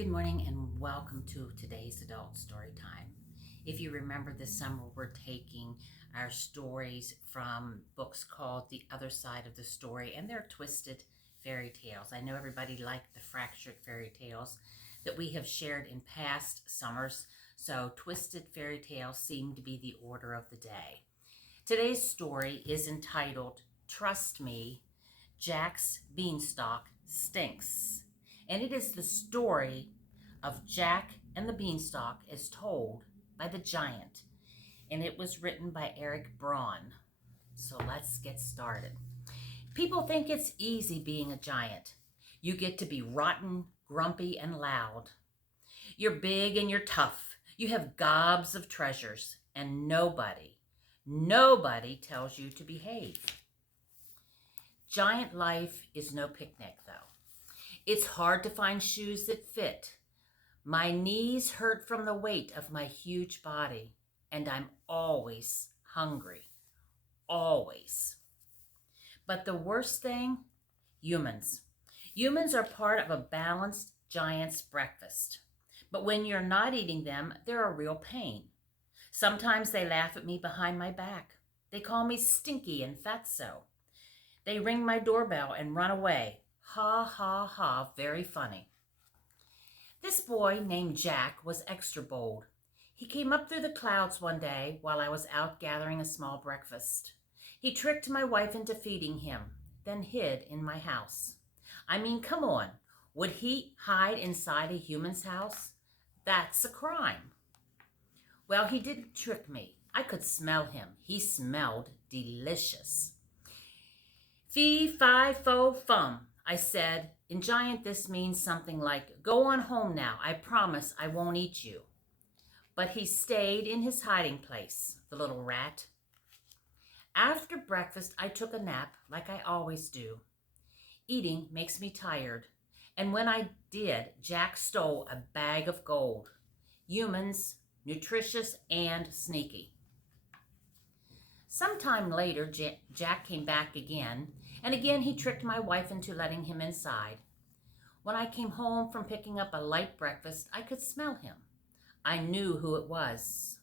Good morning and welcome to today's adult story time. If you remember, this summer we're taking our stories from books called The Other Side of the Story, and they're twisted fairy tales. I know everybody liked the fractured fairy tales that we have shared in past summers, so twisted fairy tales seem to be the order of the day. Today's story is entitled Trust Me, Jack's Beanstalk Stinks. And it is the story of Jack and the Beanstalk as told by the giant. And it was written by Eric Braun. So let's get started. People think it's easy being a giant. You get to be rotten, grumpy, and loud. You're big and you're tough. You have gobs of treasures, and nobody tells you to behave. Giant life is no picnic, though. It's hard to find shoes that fit. My knees hurt from the weight of my huge body, and I'm always hungry. Always. But the worst thing, humans. Humans are part of a balanced giant's breakfast. But when you're not eating them, they're a real pain. Sometimes they laugh at me behind my back. They call me stinky and fatso. They ring my doorbell and run away. Ha, ha, ha, very funny. This boy named Jack was extra bold. He came up through the clouds one day while I was out gathering a small breakfast. He tricked my wife into feeding him, then hid in my house. I mean, come on, would he hide inside a human's house? That's a crime. Well, he didn't trick me. I could smell him. He smelled delicious. Fee, fi, fo, fum, I said. In giant, this means something like, go on home now. I promise I won't eat you. But he stayed in his hiding place, the little rat. After breakfast, I took a nap like I always do. Eating makes me tired. And when I did, Jack stole a bag of gold. Humans, nutritious and sneaky. Sometime later, Jack came back again, and again he tricked my wife into letting him inside. When I came home from picking up a light breakfast, I could smell him. I knew who it was.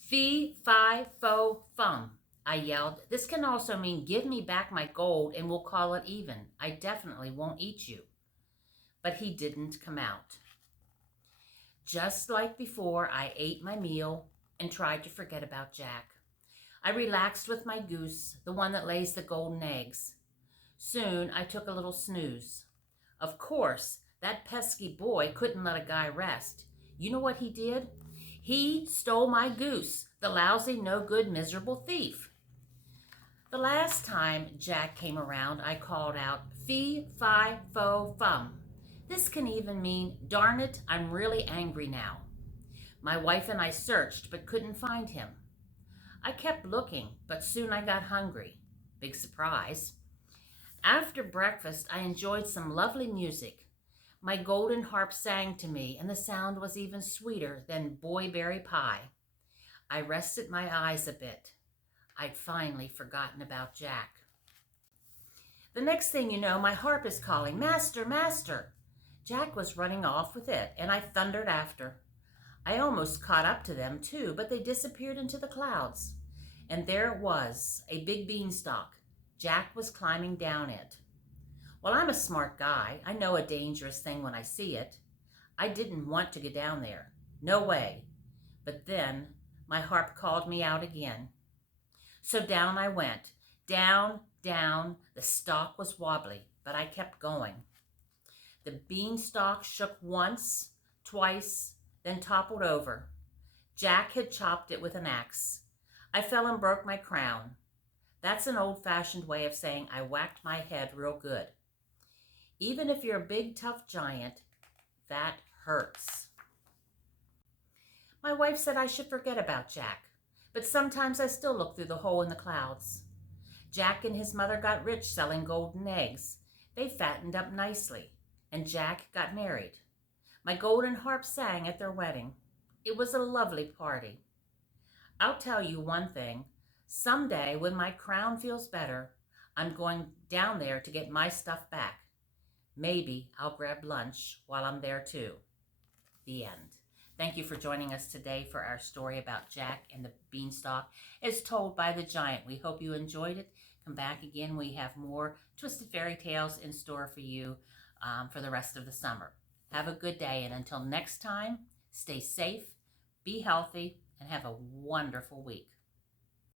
Fee, fi, fo, fum, I yelled. This can also mean give me back my gold and we'll call it even. I definitely won't eat you. But he didn't come out. Just like before, I ate my meal and tried to forget about Jack. I relaxed with my goose, the one that lays the golden eggs. Soon I took a little snooze. Of course, that pesky boy couldn't let a guy rest. You know what he did? He stole my goose, the lousy, no-good, miserable thief. The last time Jack came around, I called out, fee, fi, fo, fum. This can even mean, darn it, I'm really angry now. My wife and I searched, but couldn't find him. I kept looking, but soon I got hungry. Big surprise. After breakfast, I enjoyed some lovely music. My golden harp sang to me, and the sound was even sweeter than boyberry pie. I rested my eyes a bit. I'd finally forgotten about Jack. The next thing you know, my harp is calling, Master, Master. Jack was running off with it, and I thundered after. I almost caught up to them, too, but they disappeared into the clouds. And there it was, a big beanstalk. Jack was climbing down it. Well, I'm a smart guy. I know a dangerous thing when I see it. I didn't want to go down there. No way. But then my harp called me out again. So down I went. Down, down. The stalk was wobbly, but I kept going. The beanstalk shook once, twice, then toppled over. Jack had chopped it with an axe. I fell and broke my crown. That's an old-fashioned way of saying I whacked my head real good. Even if you're a big, tough giant, that hurts. My wife said I should forget about Jack, but sometimes I still look through the hole in the clouds. Jack and his mother got rich selling golden eggs. They fattened up nicely, and Jack got married. My golden harp sang at their wedding. It was a lovely party. I'll tell you one thing. Someday, when my crown feels better, I'm going down there to get my stuff back. Maybe I'll grab lunch while I'm there too. The end. Thank you for joining us today for our story about Jack and the Beanstalk as told by the giant. We hope you enjoyed it. Come back again. We have more twisted fairy tales in store for you for the rest of the summer. Have a good day, and until next time, stay safe, be healthy, and have a wonderful week.